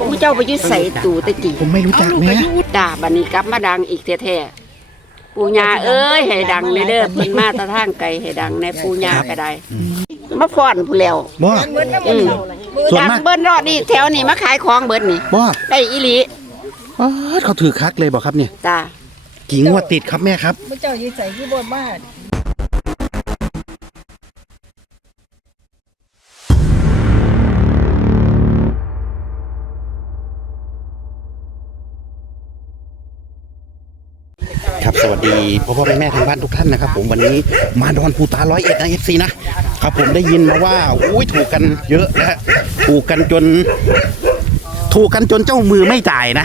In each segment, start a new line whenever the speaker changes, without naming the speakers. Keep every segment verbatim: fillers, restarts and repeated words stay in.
ผู้เจ้าไปยึดใส่ตู่ตะกี้
ผมไม่รู้จักแม่
ด่าบัดนี้กลับมาดังอีกแท้ๆปู่ย่าเอ้ยให้ดังในเด้อเพิ่นมาตะทางไกลให้ดังในปู่ย่าก็ได้มาฟ้อนผู้แล้ว
บ่
ส่วนมากเบิ้นรอดนี่แถวนี่มาขายของเบิ้นนี่
บ่
ได้อีหลี
เขาถือคักเลยบอกครับเนี่ย
จ้า
กี่งวดติดครับแม่ครับ
พระเจ้ายืนใส่ที่บนบ้าน
ครับสวัสดีพ่อพ่อแม่แม่ทางบ้านทุกท่านนะครับผมวันนี้มาดอนปูตาร้อยเอ็ดนะเอฟซีนะครับผมได้ยินมาว่าอุ้ยถูกกันเยอะนะถูกกันจนถูกกันจนเจ้ามือไม่จ่ายนะ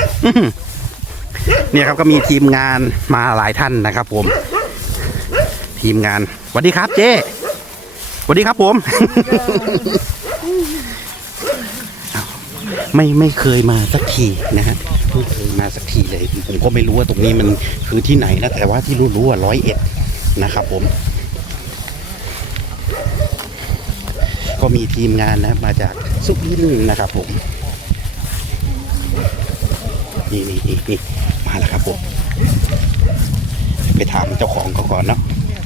เนี่ยครับก็มีทีมงานมาหลายท่านนะครับผมทีมงานสวัสดีครับเจ้สวัสดีครับผมไม่ไม่เคยมาสักทีนะฮะไม่เคยมาสักทีเลยผมก็ไม่รู้ว่าตรงนี้มันคือที่ไหนนะแต่ว่าที่รู้ๆว่าร้อยเอ็ดนะครับผมก็มีทีมงานนะมาจากสุรินทร์นะครับผมนี่นี่นี่นี่มาแล้วครับผมไปถามเจ้าของเขาก่อนเนาะ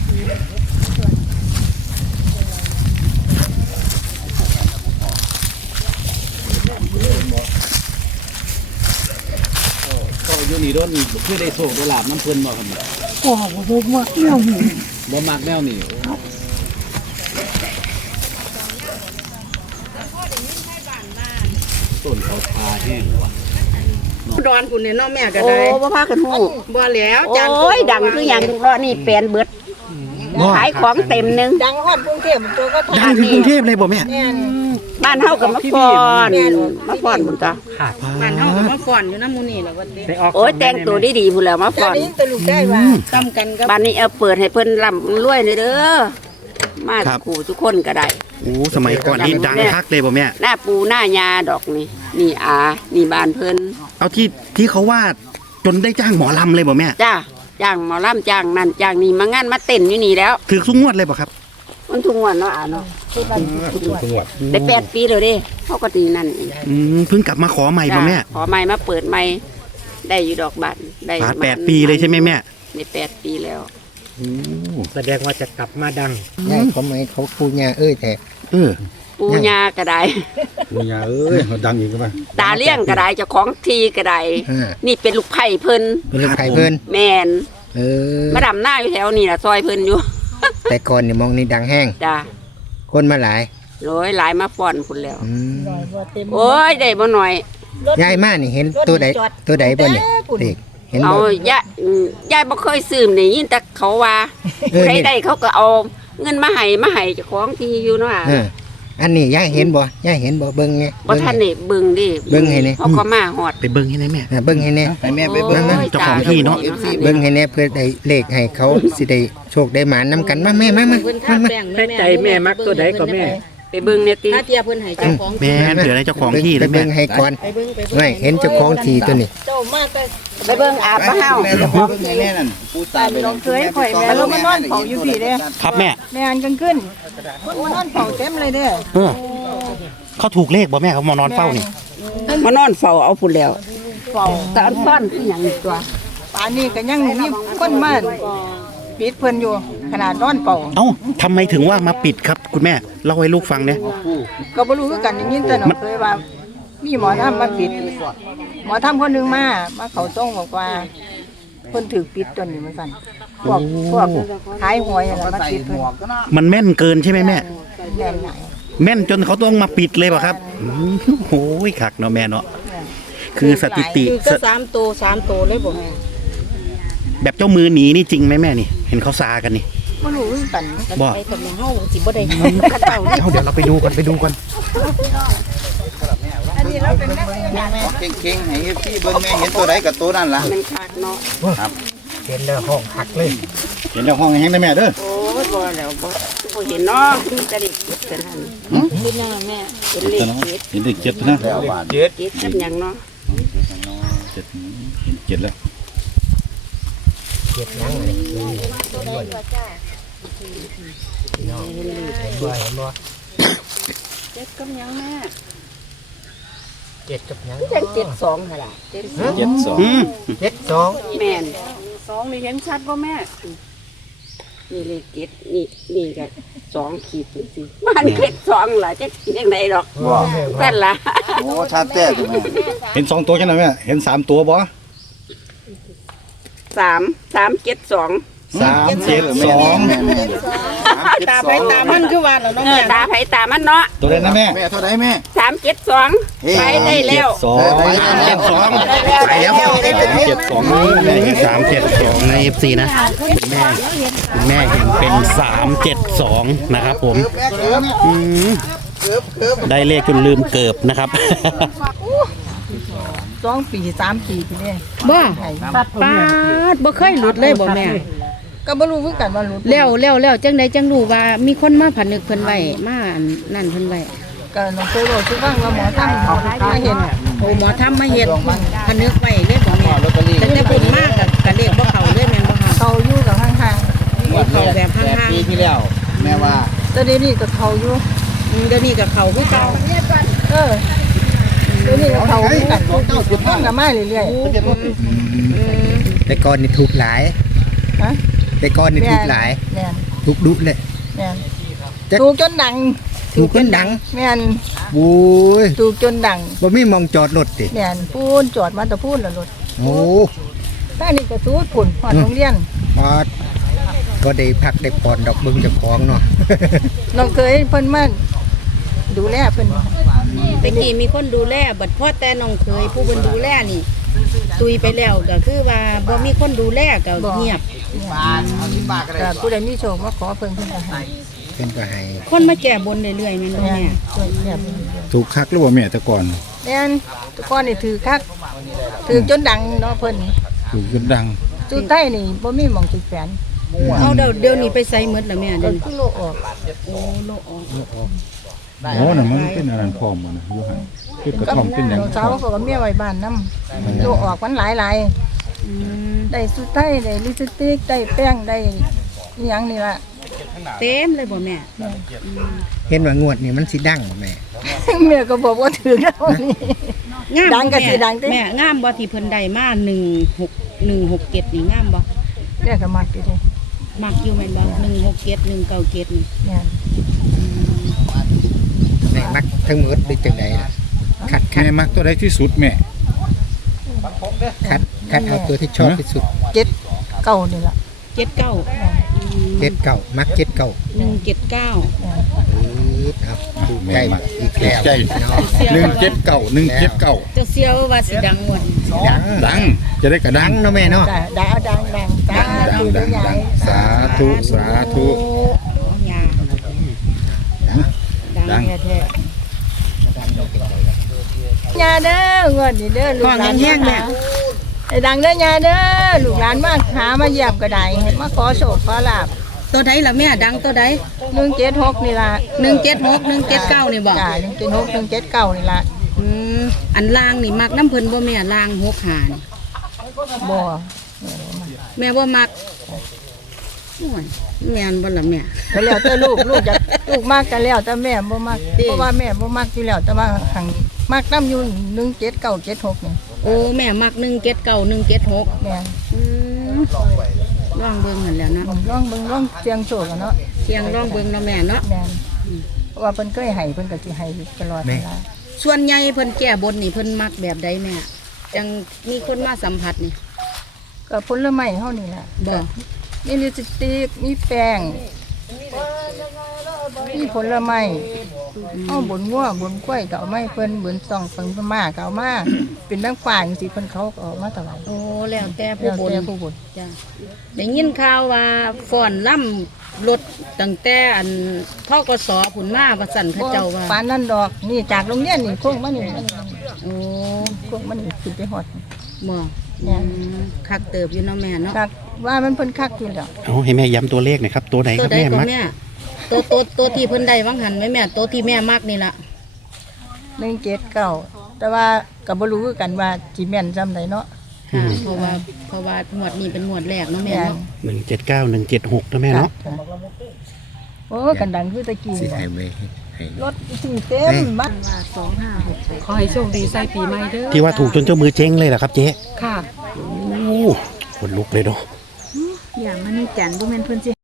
ก็ยูนี่ร้อนเพื่อได้โชคได้ลาบน้ำเพลินบ่ครับ
โอ้โหมากแนวนี่
บ่มากแนวนี่ต้นเขาทาแห้งว่ะ
ดอนคุณเนี่ยน้องแม่ก็ได้
โอ้บ่พากันฮู้
บ่แล้วจาน
โอ้ยดังคือหยังรอนี่แปลนเบิดขายของเต็มนึง
ดังฮอดกรุงเทพตัวก็
ดังถึงกรุงเทพเลยบ่แม่
บ้านเฮาก็มาฟ้อนมาฟ้อนพุ่นจ้ะ
บ้านเฮาก็มาฟ้อนอยู่นำหมู่นี่ล่ะว่าติ
โอ้ยแต่งตัวดีๆพุ่นแล้วมาฟ้อน
ตะลุกได้ว่าซ้ำกันกับ
บ้านนี้เอาเปิดให้เพิ่นร่ำรวยเลยเด้อมาขู่ทุกคนก็ได้
โอ้สมัยก่อนนี่ดังคักเลยบ่แม่
หน้าปูหน้ายาดอกนี่นี่อานี่บ้านเพิ่น
เอาที่ที่เขาว่าจนได้จ้างหมอลำเลยบ่แม่
จ้าจ้างหมอลำจ้างนั่นจ้างนี่มางานมาเต้นอยู่นี่แล้ว
ถือซุ้งงวดเลยบ่ครับ
มันทุกงวดเนาะอ่าเนาะได้แปดปีเลยดิเขาก็ตีนั่น
อืมเพิ่งกลับมาขอใหม่บ่แม่
ขอใหม่มาเปิดใหม่ได้อยู่ดอกบัตรได้
บาทแปดปีเลยใช่ไหมแม่
ได้แปดปีแล้ว
แสดงว่าจะกลับมาดัง
ง่ายเขาไหมเขาปูญาเอ้ยแท้
เออ
ปูญาก็ได้
ปูญาเอ้ยดังอีกมั้ย
ตาเลี้ยงก็ได้เจ้าของทีก็ได้นี่เป็นลูกไผ่เพิ่น
เป็นลูกไผ่เพิ่น
แมนเออมาดำหน้าอยู่แถวนี้ล่ะซอยเพิ่นอยู่
แต่ก่อนนี่มองนี่ดังแห้ง
จ้า
คนมาหลาย
ร้อยหลายมาฟ้อนพุ่นแล้วโอ้ยได้บ่หน่อย
ยายมานี่เห็นตัวใดตัวใดบ่เนี่ยเด็กเห็น
บ่เอายายยายบ่เคยซื้อนี่ยินแต่เขาว่าใครได้เขาก็เอาเงินมาให้มาให้เจ้าของที่อยู่เนาะ
อันนี้ยายเห็นบ่ยายเห็นบ่เบิ่งไง
บ่ทันนี่เบิ่งดิ
เบิ่งให้แน่
เฮาก็มาฮอด
ไปเบิ่งให้แน่แม่
เบิ่งให้แน่
ไปแม่ไปเบิ่ง
เจ้าของที่เนาะ
เบิ่งให้แน่เพื่อได้เลขให้เขาสิได้โชคได้หมานำกันมาแม่มามา
ให้ใจแม่มักตัวใดก็แม่
ไปเบิ่งเนี่ยติ
ถ้าเทียเพิ่นให้เจ้าของ
แม่เดี๋ยวให้เจ้าของที่
ไปเบิ่งให้ก่อนไม่เห็นเจ้าของที่ตัวนี้
เจ้ามาแต่
ไปเบิ่งอาบปะเฮา
แม่เจ้าของที่แม่นั่นปูตาไปลง
เคยข่อยแม่ลงมานอนเฝ้าอยู่พี่เด้
ครับแม่
แม่อันกันขึ้นคนมานอนเฝ้าเต็มเลยเด้อ
เขาถูกเลขบ่แม่เขามานอนเฝ้านี่
มานอนเฝ้าเอาพุ่นแล้วเฝ้าแต่อันฟ้อนคือหยังอีกตัว
ป่านนี้ก็ยังมีคนมาปิดเพิ่นอยู่ขนาดนอนเฝ้า
เอ้าทำไมถึงว่ามาปิดครับคุณแม่เล่าให้ลูกฟังเนี่ย
ก็บ่รู้คือกันอย่างนี้แต่น้องเคยว่ามีหมอทำมาปิดหมอทำคนนึงมามาเขาส่งบอกว่าเพิ่นถูกปิดตัวนี้เหมือนกันพวกพวกขายหวยอย่างนั้นมาปิดเพิ่น
มันแม่นเกินใช่ไหมแม่
แม่นไหน
แม่นจนเขาต้องมาปิดเลยป่ะครับโอ้ยขักเนาะแม่เนาะคือสถิติ
คือสามตัวสามตัวเลยบ่
แบบเจ้ามือหนีนี่จริงไหมแม่นี่เห็นเขาซากันนี่
บ่รู้กัน
บ่
ไปกับเฮาสิบ่ได้เขาเจ้า
เดี๋ยวเราไปดูกันไปดูกัน
อันนี้เราเป็นแม่แม่
เก่งๆให้พี่เบิ่งแม่เห็นตัวใดกับตัวนั่นล่ะ
มันคักเนาะ
ครับ
เห็นแล้วห้องหักเลย
เห็นแล้วห้องแห้งได้แม่เด้อ
โอ้ยบ่แล้วบ่บ่เห็นเนาะมีแต่เด็กเจ็ดกันหั่นเป็นยังไงแม่เป็นเลขเจ็ด
เห็นเลขเจ็ดนะ
เจ็ดเจ็ดกับหยังเนาะ
เจ็ดเห็นเจ็ดแล้ว
เจ็ดนั่งเลย
เจ็ดกับหยังแม่
เจ็ดกับหยัง
จังเจ็ดสองหั่นล่ะเจ็ดสอง
เจ็ดสอง
อืม
เจ็ดสอง
แม่น
สองนี่เห็นชัดบ่แม่
นี่เลขเจ็ดนี่นี่ก็สองขีดจังซี่มันเจ็ดสองล่ะจักจังไดดอกนั่นล่ะ
โอ้ชัดแท้จังแม่
เห็นสองตัวแค่นั้นไหมเห็นสามตัวบ่
สามสามเจ็ดสอง
สามเจ็ดสอง
แม่แม่
ตาไปตามันคือว่าแล้วน้อง
เออ
แม่
ตาไผตามันเนาะ
ตัวใดนะแม่
แม่เท่าไหร่แม่
สามเจ็ดสองไปได้แล้ว
สอง
เจ็ดสองไปแล้ว
เจ็ดสอง
สามเจ็ดสองในเอฟซีนะคุณแม่คุณแม่เห็นเป็นสามเจ็ดสองนะครับผมอืมได้เลขจนลืมเกิบนะครับ
สองปีสามปีพี่เนี่ย
บ่
ให้
ปาดบ่เคยหลุดเลยบ่แม่
ก็บ่รู้คือกันว่าหลุด
แล้วแล้วแล้วจังใดจังรู้ว่ามีคนมาผนึกเพิ่นไว้มาอันนั่นเพิ่นไว้
ก็น้องเคยบอกคือว่าหมอทำมาเห็น
โอ้หมอทำมาเฮ็ดผนึกไว้เลยบ่แม่แต่แต่เพิ่นมากกับกับเลขบ่เข้าเลยแม่นบ่ค่ะ
เขาอยู่กับห่าง
บ่เข้าแบบห่าง
ปีที่แล้วแม่ว่า
ๆแต่เดี๋ยวนี้ก็เขาอยู่
ๆอืมเดี๋ยวนี้ก็เข้าคือเก่า
เออเดี๋ยวนี้ก็เขาอยู่กันมันก็มาเรื่อย
แต่ก่อนนี่ถูกหลาย
ๆฮะ
แต่ก่อนนี่ถูกหลาย
แม่น
ถูกดุเลย
แม่นถูกจนดัง
ถูกจนดัง
แม่น
โอ้ย
ถูกจนดัง
บ่มีมองจอดรถติ
แม่นพูนจอดมาแต่พูนแล้วรถ
โอ้
ถ้านี่ก็สูดผุ่นหอดโรงเรียน
ปอดก็ได้พักได้ปอนดอกเบิ่งเจ้าของเนาะ
น้องเคยเพิ่นมาดูแลเพิ่น
แต่กี้มีคนดูแลบัดพ่อแต่น้องเคยผู้เพิ่นดูแลนี่ตุยไปแล้วก็คือว่าบ่มีคนดูแลก็เงียบ
ก็ผู้ใดมีโชคมาขอเพิ่นเพิ่นก็ให้
เพิ่นก็ให้
คนมาแก้บนเรื่อยๆแม่นบ่
แม่น
แม่
ช่วยแม่เพิ่น
ถูกคักหรือว่าแม่แต่ก่อน
แม่นแตะก้อนนี่ถือคักถือจนดังเนาะเพิ่น
ถูกจนดัง
จุดใต้นี่บ่มีหม่องจุดแฝน
เอาเดี๋ยวเดี๋ยวนี้ไปใส่หมดแล้วแม่
ก็
เดี๋ยวนี้
คือโลออก
โอ้โลออก
โอ้น่ะมันเป็นอะไรพร้อมมันนะอยู่หั่นคือกระ
ก็
ท่อมเป็นหยัง
น้องสาวก็กับเมียไว้บ้านนำโลออกมันหลายหลาย
อืม
ๆได้สุดใต้ได้ลิปสติกได้แป้งได้อีหยังนี่ล่ะ
เต็มเลยบ่แม่
เห็นว่างวดนี่มันสิดังบ่แม่
เมียก็บอกว่าถือแล้วนี่
งามบ่
ดังก็สิดังติ
แม่งามบ่ที่เพิ่นได้มาหนึ่งหก หนึ่งหกเจ็ดนี่งามบ่
เรียกก็มักอยู่ดิ
มักอยู่แม่นบ่หนึ่งหกเจ็ด หนึ่งเก้าเจ็ดนี่
แม่น
แม่มักทั้งหมดได้จังไดล่ะคัดคัด
แม่มักตัวใดที่สุดแม่
คัดคัดเอาตัวที่ชอบที่สุด
เจ็ดเก้านี่ล่ะ
เจ็ดเก้า
เจ็ดเก้ามักเจ็ดเก้า
หนึ่งเจ็ดเก้า
อืดเอาถูกใจอีกแล้ว
ใจ
เนาะ
หนึ่งเจ็ดเก้าหนึ่งเจ็ดเก้า
เจ้าเสียวว่าสิดังหมด
ดัง
ดังจะได้กระดั
ดั
ง
งเนาะแม่เนาะ
จ้ะดังดังดังสา
ดัง
ธุ
ดัง
ใหญ่
ดังสาธุสาธุ
โอ้ยา
ดัง
แท้
ยาเด้องวดนี้เด้อลูกหลานแห้งแม่ไอ้ดังเด้อยาเด้อลูกหลานมาหามาเยี่ยมก็ได้ให้มาขอโชคขอลาบ
ๆตัวใดล่ะแม่ดังตัวใด
หนึ่งเจ็ดหกนี่ล่ะ
หนึ่งเจ็ดหก หนึ่งเจ็ดเก้านี่บ่
จ้าหนึ่งเจ็ดหกหนึ่งเจ็ดเก้านี่ล่ะ
อืมอันล่างนี่มักน้ำเพิ่นบ่แม่ล่างหกหานี่
บ่
แม่บ่มักโอ้ยแม่นบ่ล่ะแม่
ก็แล้วแต่ลูกลูกจะลูกมากกันแล้วแต่แม่บ่มักเพราะว่าแม่บ่มักอยู่แล้วแต่ว่าหังมักน้ำอยู่หนึ่งเจ็ดเก้าเจ็ดหกนี่
โอ้แม่มักหนึ่งเจ็ดเก้า หนึ่งเจ็ดหก
แม่
อืมลองเบิ่งหั่นแหล้วเนาะ
ร่องเบิ่งร่องเสียงโชคกันเนาะ
เสียงลองเบิ่งเนาะแม่เนาะ
แม่นเพราะว่าเพิ่นเคยให้เพิ่นก็สิให้ตลอดเวลา
ส่วนใหญ่เพิ่นแก้บนนี่เพิ่นมักแบบใดแม่จังมีคนมาสัมผัสนี่
ก็ผลไม้เฮานี่ล่ะ
บ่
มีลิปสติกมีแป้งมีผลไม้เฮาบนงัวบนกล้วยก็เอาไม้เพิ่นบนซองเพิ่นเพิ่นมาก็เอามาเป็นแบงค์ฝ่ายจังซี่เพิ่นเขาก็เอามาถวาย
โอ้แล้วแต่
แล้
ผู้
ว
บน
แต่ผู้บน
จ้ะได้ยินข่าวว่าฟ้อนล่ำรถตั้งแต่อันทกสผุนมาว่าสั่นเขาเจ้าว่า
ปานนั้นดอกนี่จากโรงเรียนนี่โค้งมานี่มานี่
โอ้
โค้งมานี่ขึ้นไปฮอด
บ่
แม่น
อืมคักเติบอยู่เนาะแม่เนาะ
จากว่ามันเพิ่นคักอยู่แล้ว
เอาให้แม่ย้ำตัวเลขหน่อยครับ ตัวไหนค
ตัว
รับ
ใด
แม่
ก็
มัก
แม่ตัวตัวตัวที่เพิ่นได้วังหันไหมแม่ตัวที่แม่มักนี่ล่ะ
หนึ่งเจ็ดเก้าแต่ว่าก็บ่รู้คือกันว่าสิแม่นจำได้เนาะ
ค่ะเพราะว่าเพราะว่างวดนี้เป็นงวดแรกเนาะแม่
แม่น
เนาะ
หนึ่งเจ็ดเก้าหนึ่งเจ็ดหกนะแม่เนาะ
จ้ะโอ้กันดังคือตะกี้
สิ
นี่
ให้
ล่ะ
ไว้ใ
รถถึงเต็มบ้าน
ขอให้โชคดีใส่ปีใหม่เด้อ
ที่ว่าถูกจนเจ้ามือเจ๊งเลยเหรอครับเจ๊
ค่ะ
โอ้ขนลุกเลยเนาะ
อย่างมันนี่จันบ่แม่นเพิ่นสิ